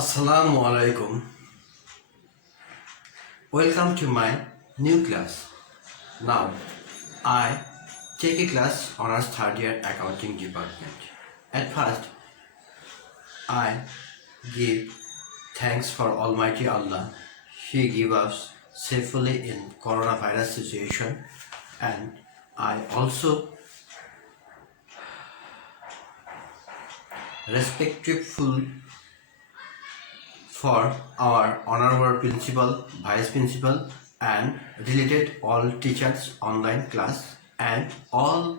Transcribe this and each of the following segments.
Assalamu alaikum. Welcome to my new class. Now, I take a class honors third year accounting department. At first, I give thanks for Almighty Allah. He gave us safely in coronavirus situation, and I also respectful for our honorable principal, vice principal, and related all teachers, online class, and all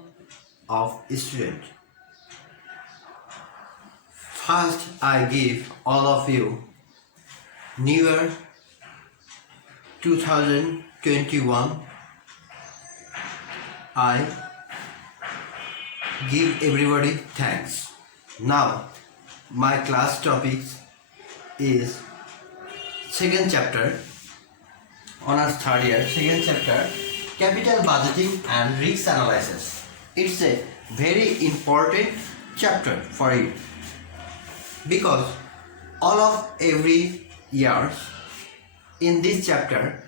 of students. First, I give all of you New Year 2021. I give everybody thanks. Now, my class topics is second chapter, honors third year, second chapter, capital budgeting and risk analysis. It's a very important chapter for you because all of every year in this chapter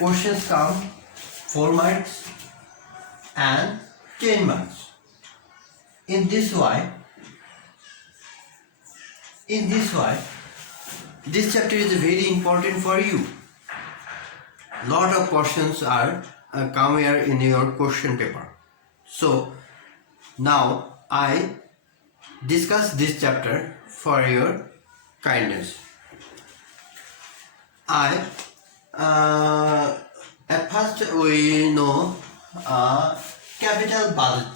questions come 4 marks and 10 marks. In this way, this chapter is very important for you. Lot of questions are come here in your question paper. So now I discuss this chapter for your kindness. At first we know capital budget.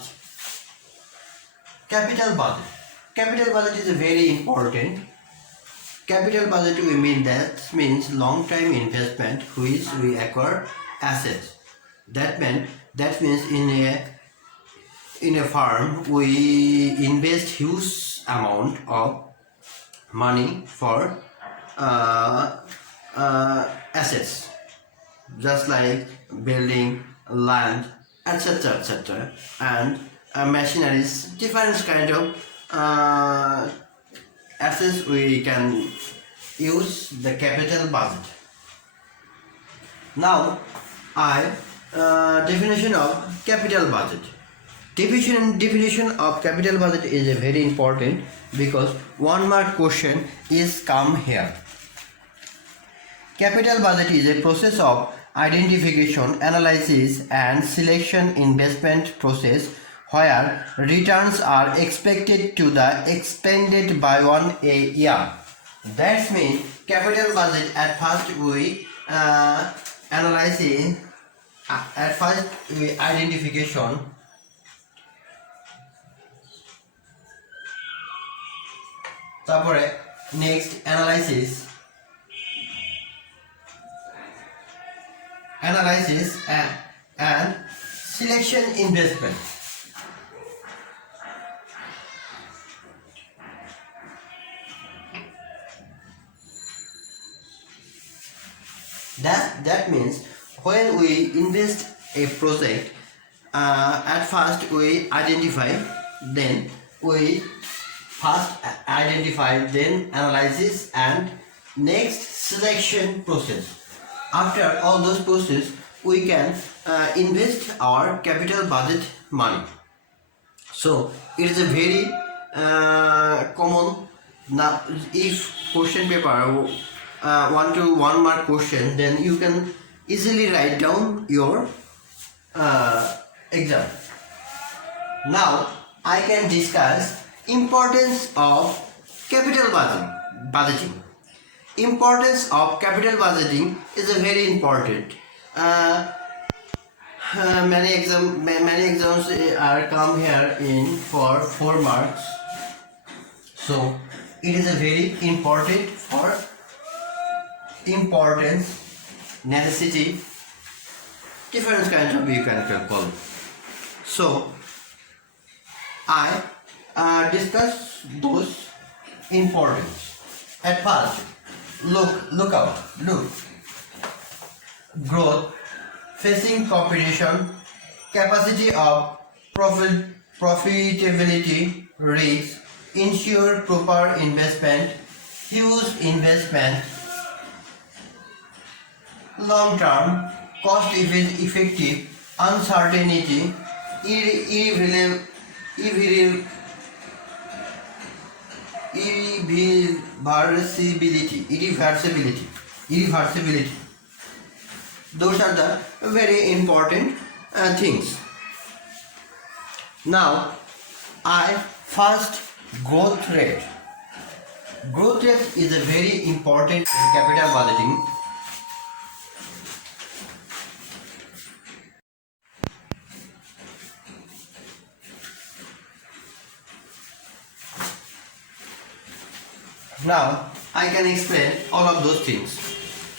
Capital budget is very important. Capital budget means long time investment which we acquire assets. That means in a farm we invest huge amount of money for assets, just like building, land, etc., and machineries, different kind of assets we can use the capital budget. Now, definition of capital budget. Definition of capital budget is very important because 1 mark question is come here. Capital budget is a process of identification, analysis, and selection investment process where returns are expected to the expended by one a year. That means capital budget at first we analyzing, at first we identification, তারপরে next analysis and selection investment. That means when we invest a project, at first we identify, then analysis, and next selection process. After all those process, we can invest our capital budget money. So it is a very common. Now, if question paper 1 to 1 mark question, then you can easily write down your exam. Now I can discuss importance of capital budgeting. Importance of capital budgeting is a very important. Many exams are come here in for 4 marks. So it is a very important for importance, necessity, different kinds of you can call it. So I discuss those importance. At first, look growth, facing competition, capacity of profitability, risk, ensure proper investment, huge investment, long-term, cost-effective, uncertainty, irreversibility, irreversibility. Those are the very important things. Now, first, growth rate. Growth rate is a very important in capital budgeting. Now, I can explain all of those things.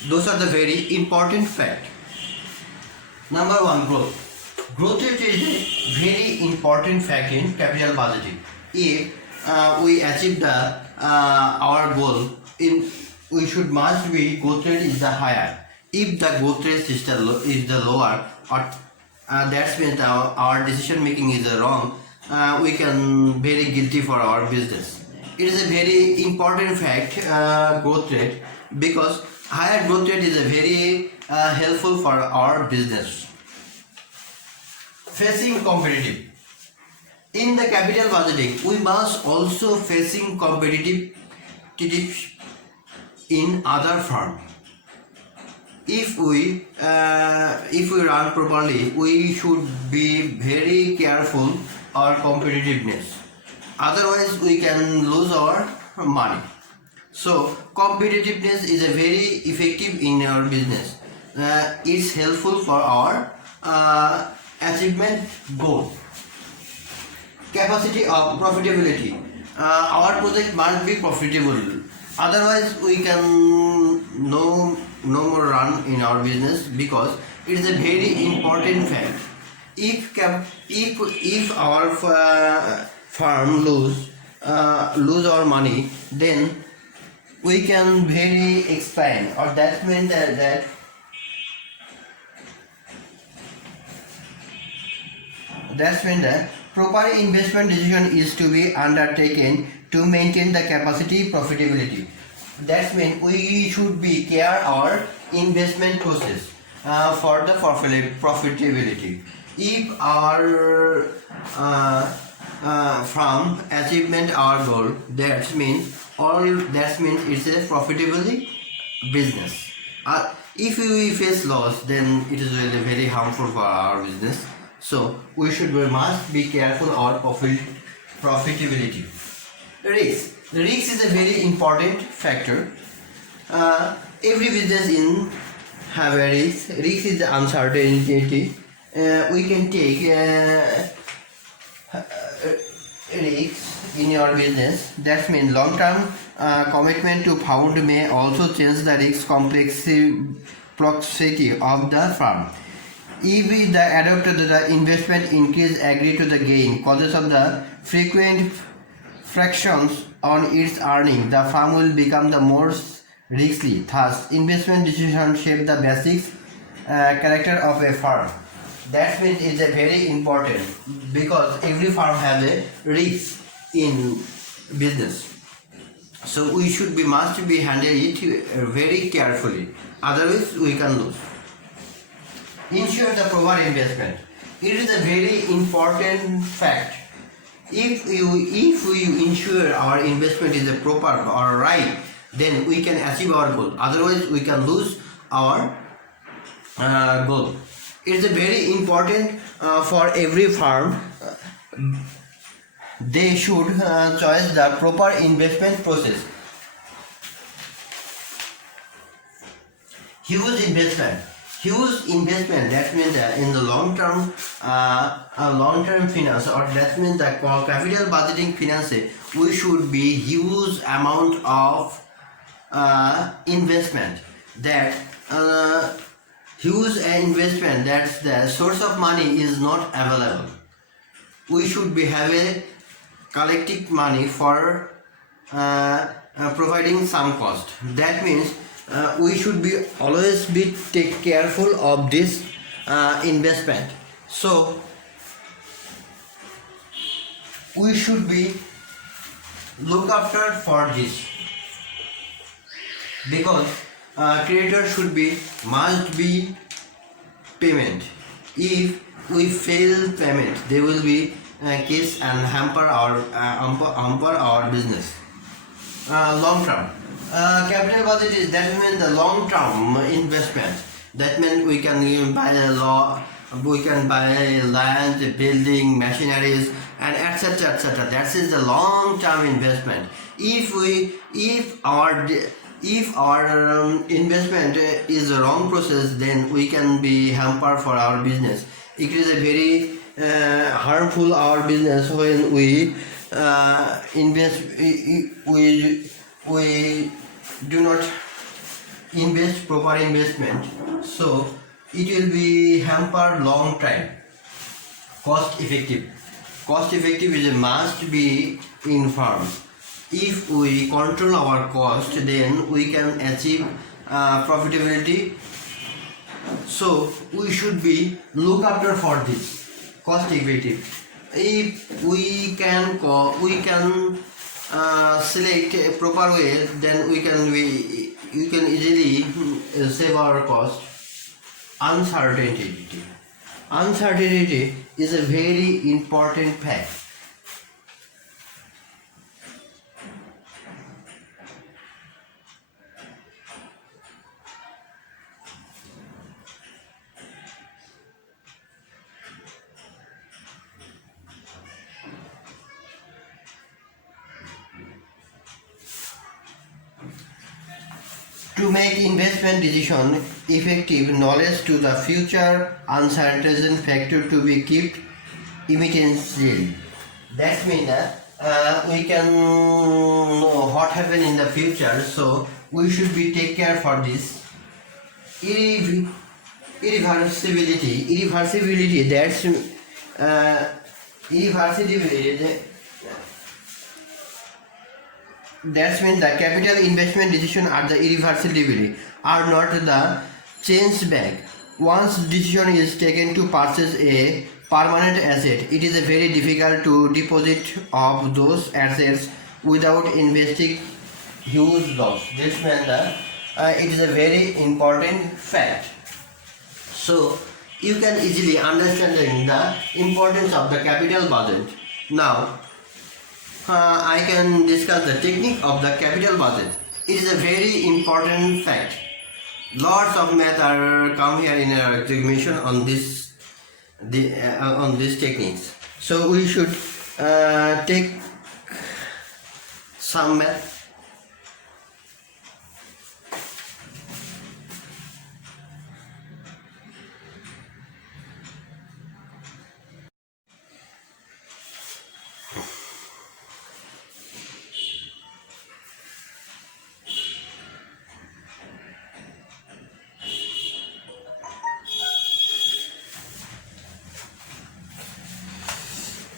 Those are the very important fact. Number one, growth. Growth rate is a very important fact in capital budgeting. If we achieve our goal, we must be growth rate is the higher. If the growth rate is the lower, or that means our decision making is wrong, we can very guilty for our business. It is a very important fact, growth rate, because higher growth rate is a very helpful for our business. Facing competitive. In the capital budgeting, we must also facing competitive in other firm. If we run properly, we should be very careful our competitiveness. Otherwise, we can lose our money. So, competitiveness is a very effective in our business. It's helpful for our achievement goal. Capacity of profitability. Our project must be profitable. Otherwise, we can no more run in our business, because it is a very important fact. If our firm lose our money, then we can very expand, or that means that proper investment decision is to be undertaken to maintain the capacity profitability. That means we should be care our investment process for the profitability. If our from achievement our goal, that means it's a profitable business. If we face loss, then it is really very harmful for our business. So we must be careful our profitability. Risk. Risk is a very important factor. Every business have a risk. Risk is the uncertainty. We can take risks in your business. That means long-term commitment to fund may also change the risk complexity of the firm. If the adopted the investment increase agree to the gain causes of the frequent fractions on its earning, the firm will become the more risky. Thus, investment decisions shape the basic character of a firm. That means it's a very important, because every firm has a risk in business. So we must be handle it very carefully. Otherwise, we can lose. Ensure the proper investment. It is a very important fact. If we ensure our investment is a proper or right, then we can achieve our goal. Otherwise, we can lose our goal. It is a very important for every firm. They should choose the proper investment process. Huge investment, that means in the long term finance, or that means the capital budgeting finance, we should be huge amount of investment. That huge investment, that's the source of money is not available. We should be have a collective money for providing some cost. That means we should be always be take careful of this investment. So we should be look after for this, because creator must be payment. If we fail payment, there will be case and hamper our business. Long term capital budget is that means the long term investment. That means we can buy we can buy land, building, machineries, and etc. etc. That is the long term investment. If our investment is a wrong process, then we can be hamper for our business. It is a very harmful our business when we invest. We do not invest proper investment, so it will be hamper long time. Cost effective is a must be informed. If we control our cost, then we can achieve profitability. So we should be look after for this cost effective. If we can select a proper way, then you can easily save our cost. Uncertainty is a very important fact. To make investment decision effective, knowledge to the future uncertain factor to be kept immediately. That means that we can know what happen in the future, so we should be take care for this. Irreversibility. That's irreversibility. That means the capital investment decision are the irreversibility, are not the change back. Once decision is taken to purchase a permanent asset, it is very difficult to deposit of those assets without investing huge loss. This means that it is a very important fact. So you can easily understand the importance of the capital budget. Now I can discuss the technique of the capital budget. It is a very important fact. Lots of math are come here in our examination on this techniques. So we should take some math.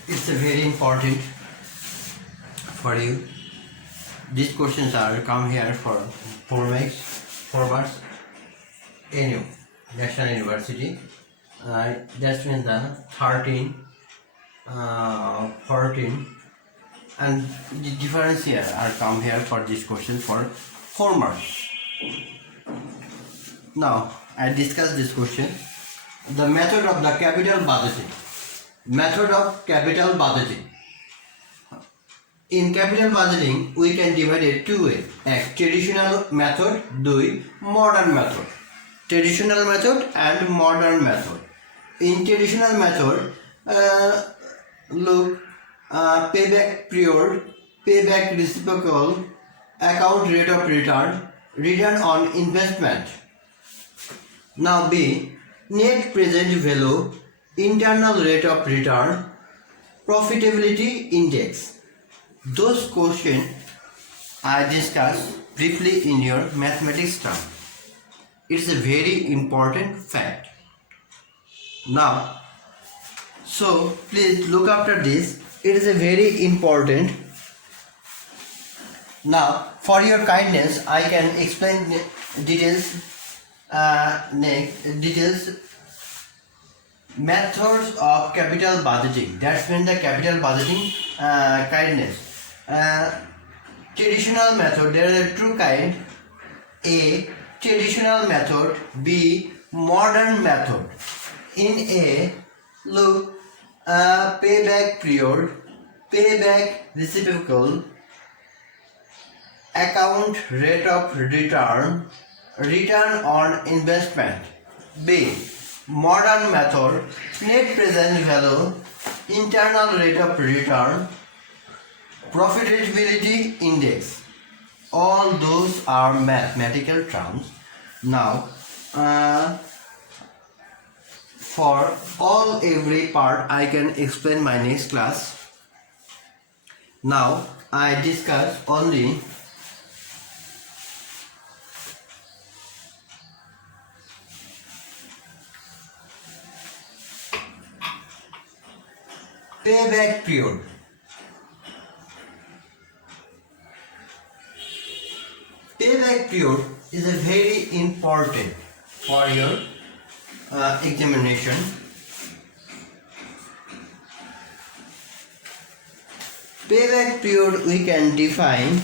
It's very important for you. These questions are come here for 4 marks NU National University. That means the 13, 14, and the difference here are come here for this question for 4 marks. Now I discuss this question. The method of the capital budgeting. Method of capital budgeting. In capital budgeting, we can divide it two ways: traditional method, modern method. Traditional method and modern method. In traditional method, look, payback period, payback reciprocal, account rate of return on investment. Now B, net present value, internal rate of return, profitability index. Those questions I discussed briefly in your mathematics term. It's a very important fact. Now, so please look after this. It is a very important. Now, for your kindness, I can explain details. Methods of capital budgeting. That's mean the capital budgeting kindness. traditional method, there are two kinds. A. Traditional method. B. Modern method. In A, look, payback period, payback reciprocal, account rate of return, return on investment. B. Modern method, net present value, internal rate of return, profitability index. All those are mathematical terms. Now, for all every part I can explain my next class. Now I discuss only payback period. Payback period is a very important for your examination. Payback period we can define.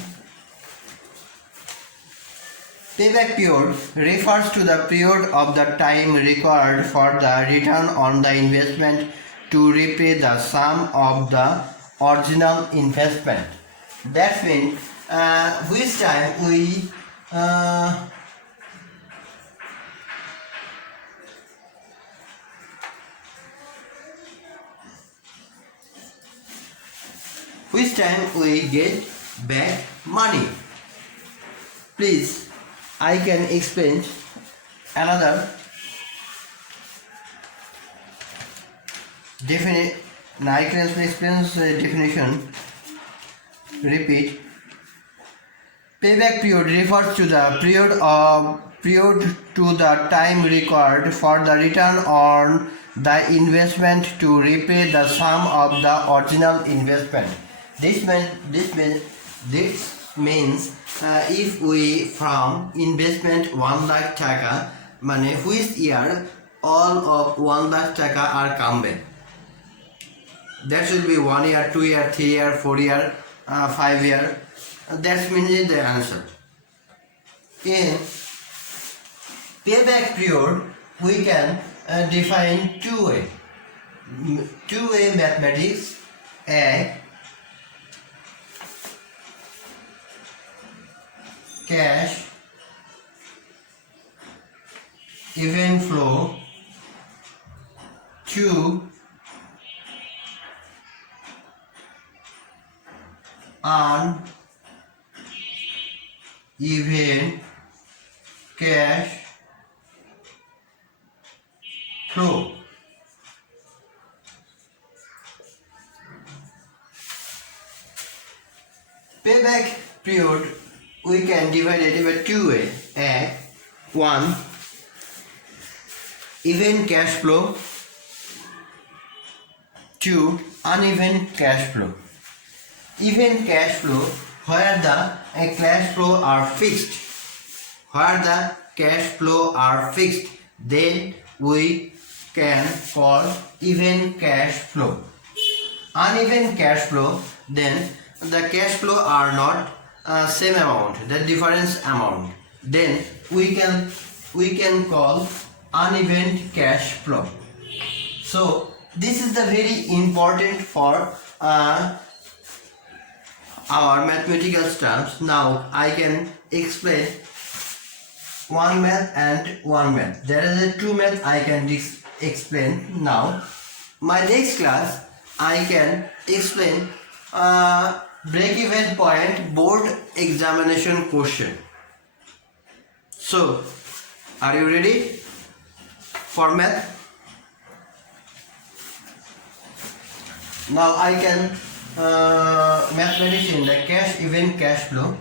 Payback period refers to the period of the time required for the return on the investment to repay the sum of the original investment. That means which time we get back money. Please, I can explain another definition. I can explain definition. Repeat. Payback period refers to the period to the time required for the return on the investment to repay the sum of the original investment. This means if we from investment 1 lakh taka, মানে which year all of 1 lakh taka are come back. That should be 1 year, 2 year, 3 year, 4 year, 5 year. That means the answer. In payback period, we can define two-way mathematics. A. Cash event flow. 2. Uneven cash flow. Payback period we can divide it by two ways. A. 1. Even cash flow. 2. Uneven cash flow. Even cash flow, where the cash flow are fixed. Where the cash flow are fixed, then we can call even cash flow. Uneven cash flow, then the cash flow are not same amount, the difference amount. Then we can call uneven cash flow. So this is the very important for our mathematical terms. Now I can explain one math and one math. There is a two math I can explain now. My next class I can explain break-even point board examination question. So are you ready for math? Now I can mathematics in the cash event cash flow.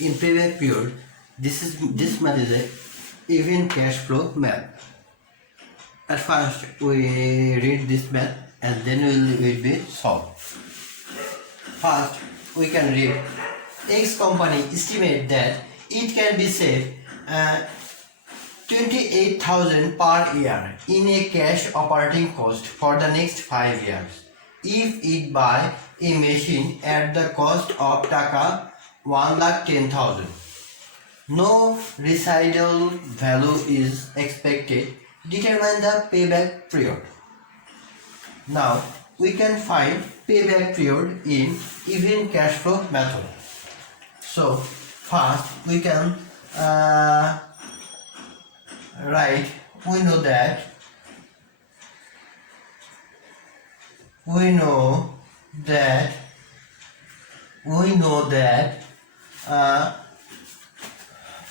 in payback period, this math is a even cash flow math. At first we read this math and then will be solved. First we can read X company estimate that it can be saved 28,000 per year in a cash operating cost for the next 5 years if it buy a machine at the cost of taka 1,10,000. No residual value is expected. Determine the payback period. Now we can find payback period in even cash flow method. So first we can write, we know that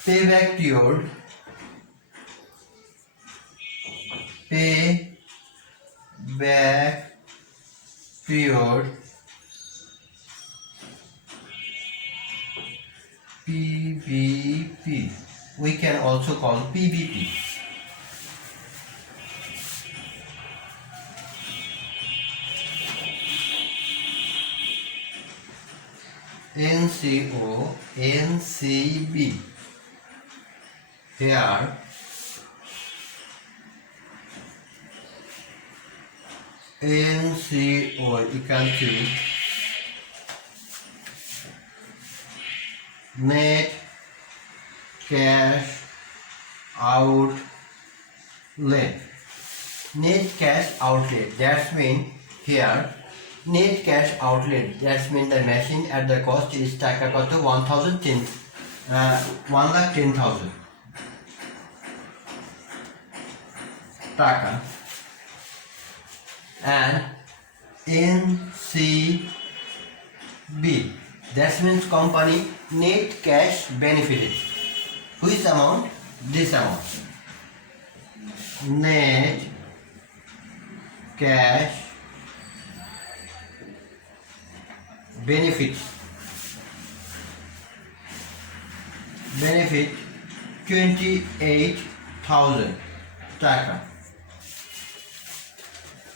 payback period PVP, we can also call PVP. NCO, NCB. Here NCO equal to net cash outlay. Net cash outlay, that means here net cash outlay, that means the machine at the cost is taka koto 1,10,000 taka, and NCB, that means company net cash benefited. Which amount? This amount. Net cash benefit 28,000 taka.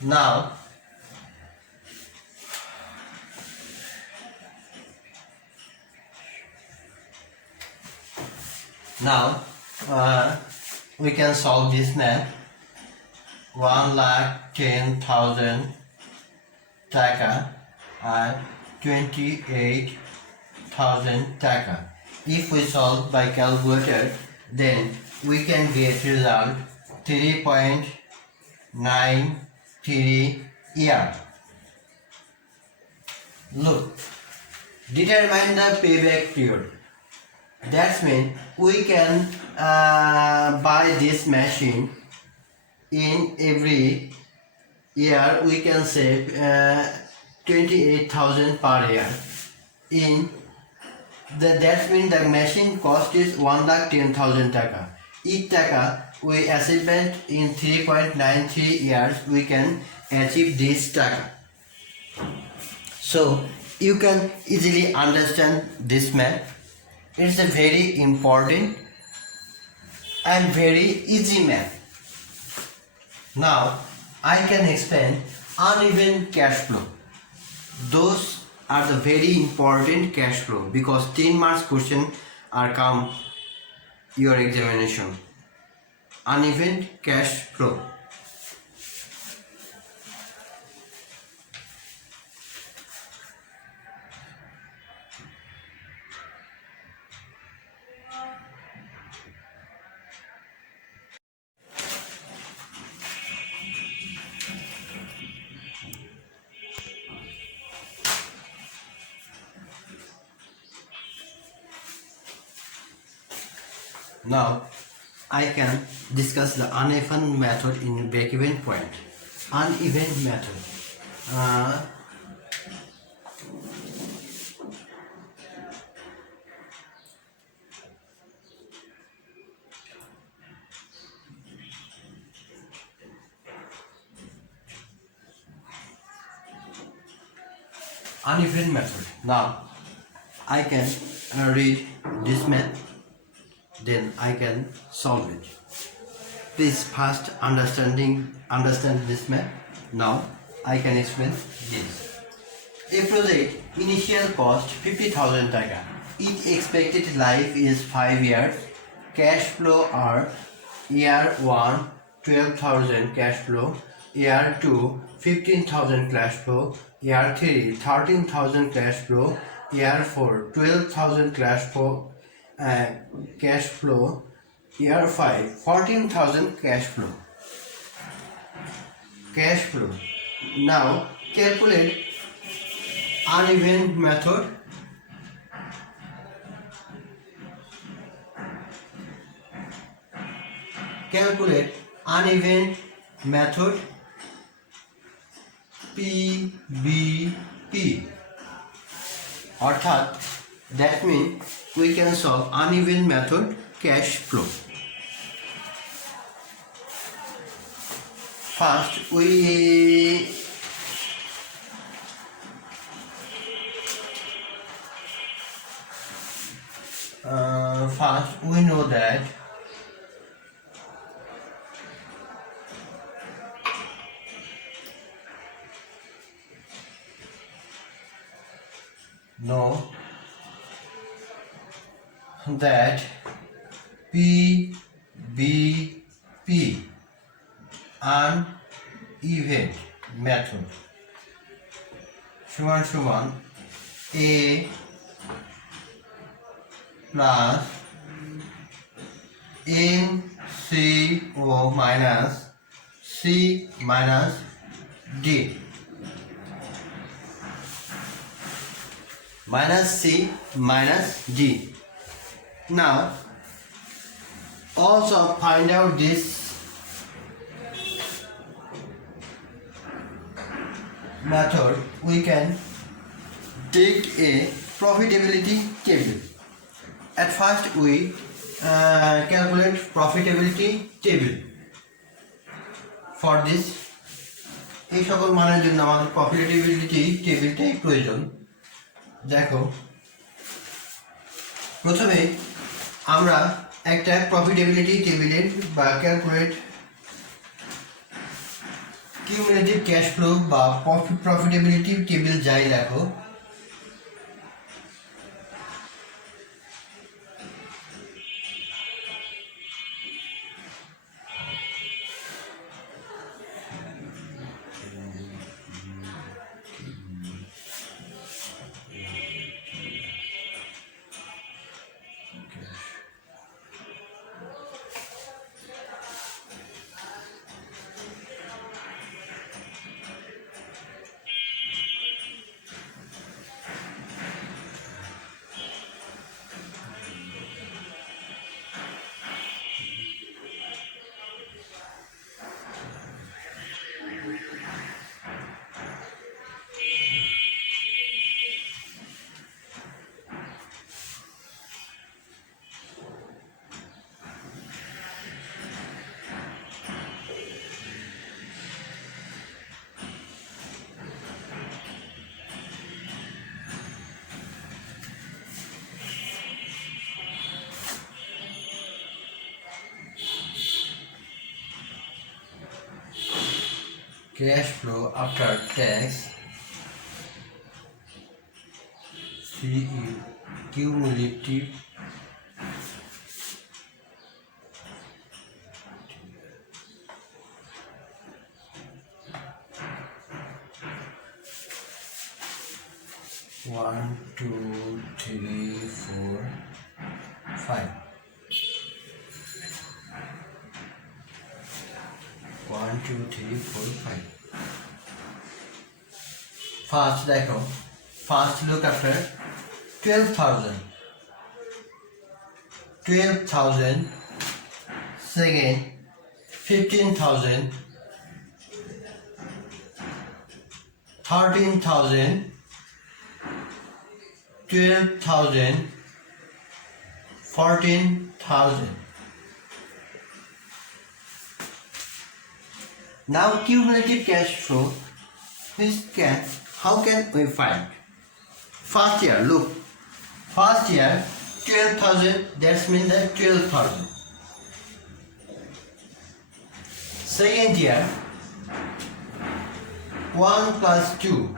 Now we can solve this math. 1,10,000 taka and 28,000 taka. If we solve by calculator, then we can get result 3.93 year. Look, determine the payback period. That means we can buy this machine in every year. We can save 28,000 per year. That means the machine cost is 1,10,000 taka. Each taka we achievement in 3.93 years, we can achieve this taka. So you can easily understand this math. It's a very important and very easy math. Now I can explain uneven cash flow. Those are the very important cash flow because 10 marks question are come your examination. Uneven cash flow. Now I can discuss the uneven method in break-even point. Uneven method. Uneven method. Now I can read this math, then I can solve it. Please first understand this math. Now I can explain this. A project initial cost 50,000 taka. Each expected life is 5 years. Cash flow are year 1 12,000 cash flow, year 2 15,000 cash flow, year 3 13,000 cash flow, year 4 12,000 cash flow, year 5 14,000 cash flow. Now calculate uneven method. Calculate uneven method PBP. অর্থাৎ that means we can solve uneven method cash flow. First we know that PBP uneven method সমান A plus NCO minus C minus D minus C minus D. Now also find out this method. We can take a profitability table. At first we calculate profitability table. For this এই সকল মানের জন্য আমাদের profitability টেবিলটাই প্রয়োজন। দেখো প্রথমে আমরা একটা প্রফিটেবিলিটি টেবিলের বা ক্যালকুলেট কিউমুলেটিভ ক্যাশ ফ্লো বা প্রফিটেবিলিটি টেবিল যাই লেখো cash flow after tax cumulative one, two, three, four, five. 1, 2, 3, 4, 5. First দেখো, first look after 12,000. 12,000. Second 15,000. 13,000. 12,000. 14,000. Now cumulative cash flow, how can we find? First year, look. First year 12,000, that's mean that 12,000. Second year, 1 plus 2,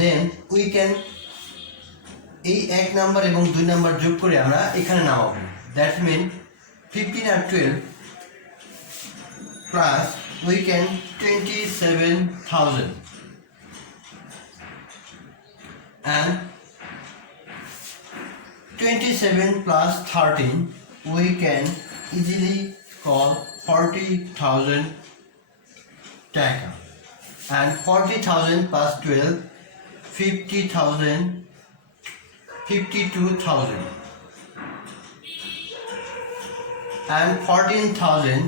then we can এই এক number এবং দুই number যোগ করে আমরা এখানে নামাবো, দ্যাট মিন 15 আর 12 plus we can 27,000 and 27 plus 13 we can easily call 40,000 taka, and 40,000 plus 12 50,000 52,000 and 14,000,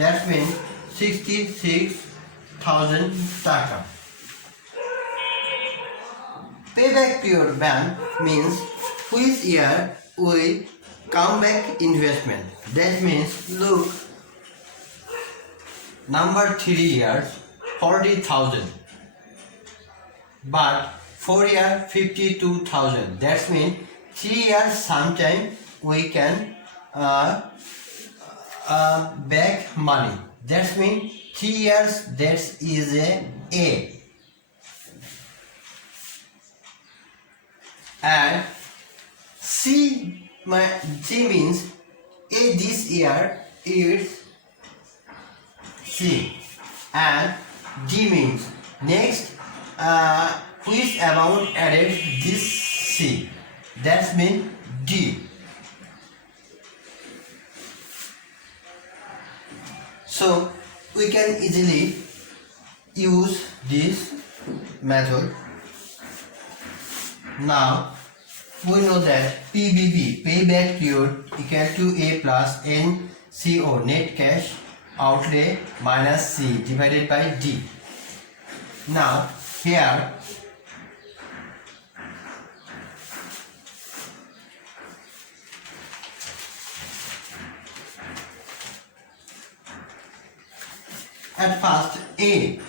that means 66,000 taka. Payback period ban means which year we come back investment. That means look, number 3 years 40,000, but 4 year 52,000. That means 3 years sometime we can back money. That means 3 years, that is A. And C means A this year is C, and D means next which amount added this C, that means D. So we can easily use this method. Now we know that PBP, payback period, equal to A plus NCO, net cash outlay, minus C divided by D. Now here at first A,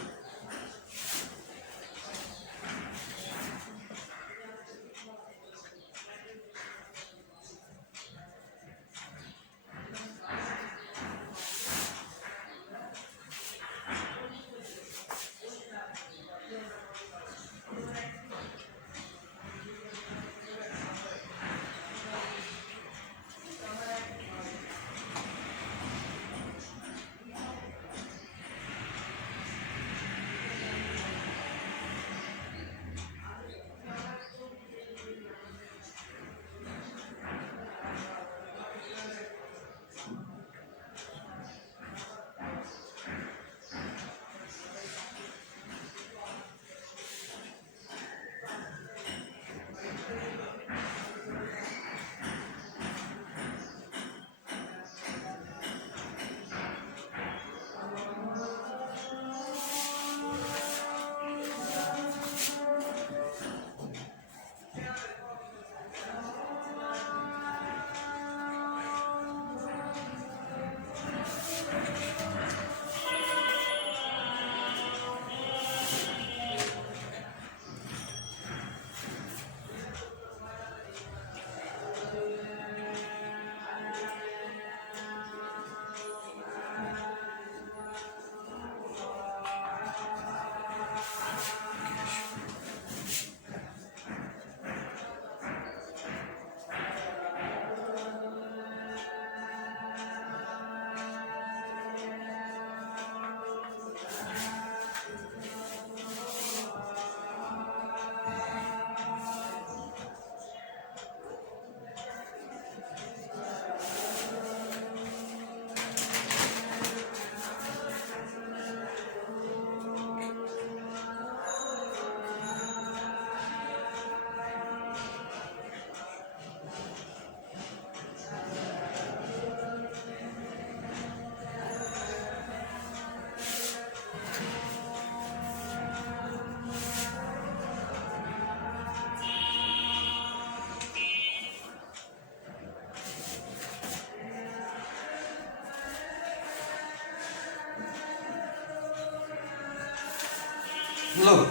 look,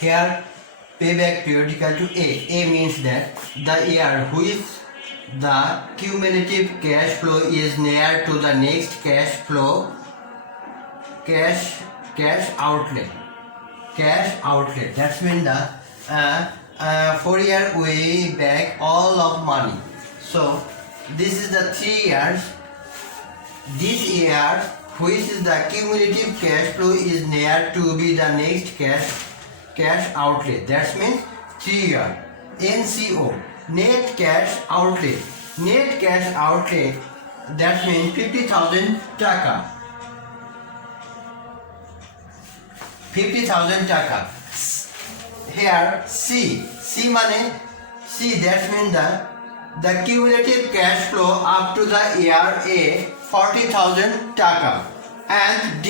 here payback period equal to A. A means that the year which the cumulative cash flow is near to the next cash outlay. That's mean the 4 year we back all of money. So this is the 3 years. This year which is the cumulative cash flow is near to be the next cash outlay. That means 3 year. NCO, net cash outlay. Net cash outlay, that means 50,000 taka. 50,000 taka. Here C money. C, that means the cumulative cash flow up to the year A 40,000 taka. And D,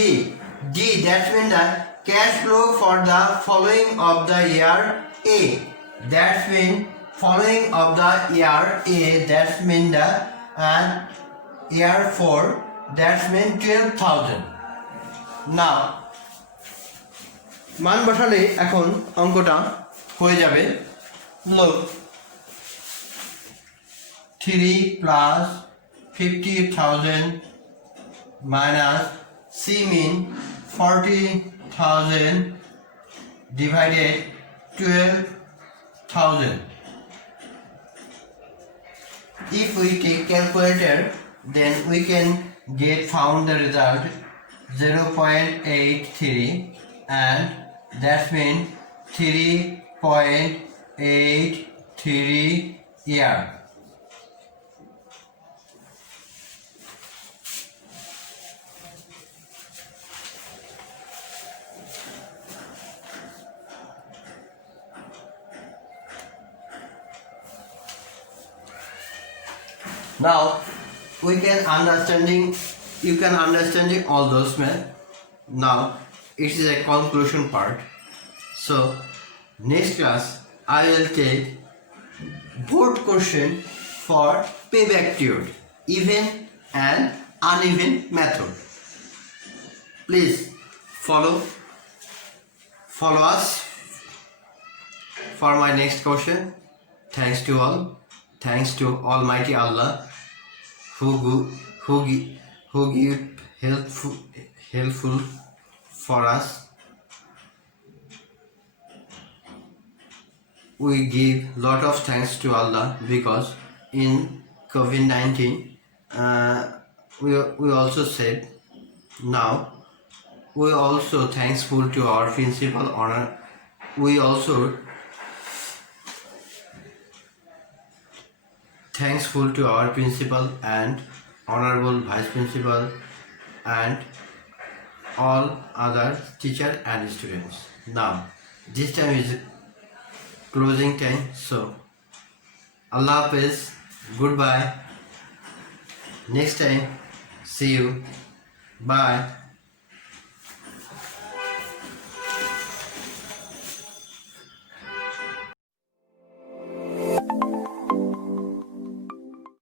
that means the cash flow for the following of the year A. That means following of the year A, that means the year 4, that means 12,000. Now মান বসালে এখন অঙ্কটা হয়ে যাবে। Look, 3 plus 50,000 minus C mean 40,000 divided 12,000. If we take calculator, then we can found the result 0.83, and that means 3.83 year. Now we can you can understanding all those men. Now it is a conclusion part. So next class I will take board question for payback period, even and uneven method. Please follow us for my next question. Thanks to all. Thanks to Almighty Allah who give helpful for us. We give lot of thanks to Allah because in COVID-19 we also said. Now we also thankful to our principal honor. We also thankful to our principal and honorable vice principal and all other teachers and students. Now this time is closing time, so Allah Hafiz, goodbye, next time, see you, bye.